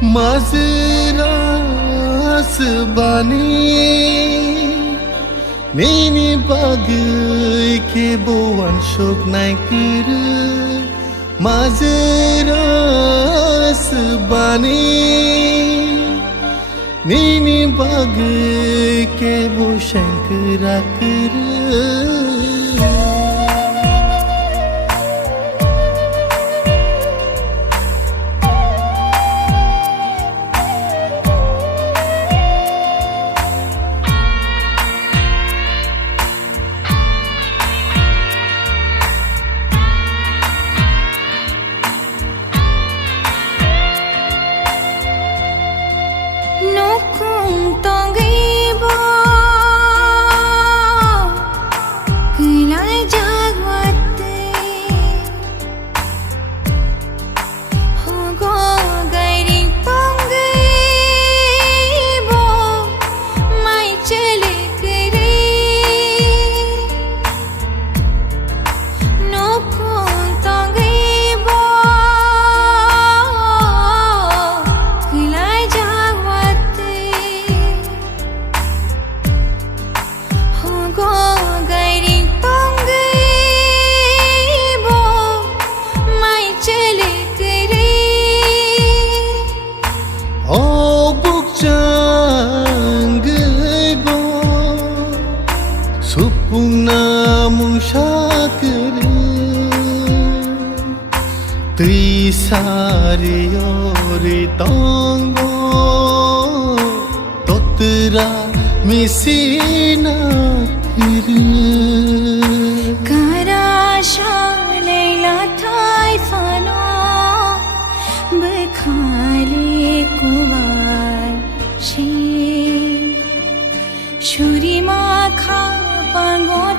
Mazras bani Nini bagai ke boan shok naikir Mazras bani Nini bagai ke bo shankrakir Nukung tonggibo Kilai jagwate Hogo gairing tonggibo Mai chale kare Nukung tonggibo Kilai Supung namun syakir Trisari ori tonggo Totera misina kiri Karasha leila thai fano Bekhali kuwar she Shuri ma kha pango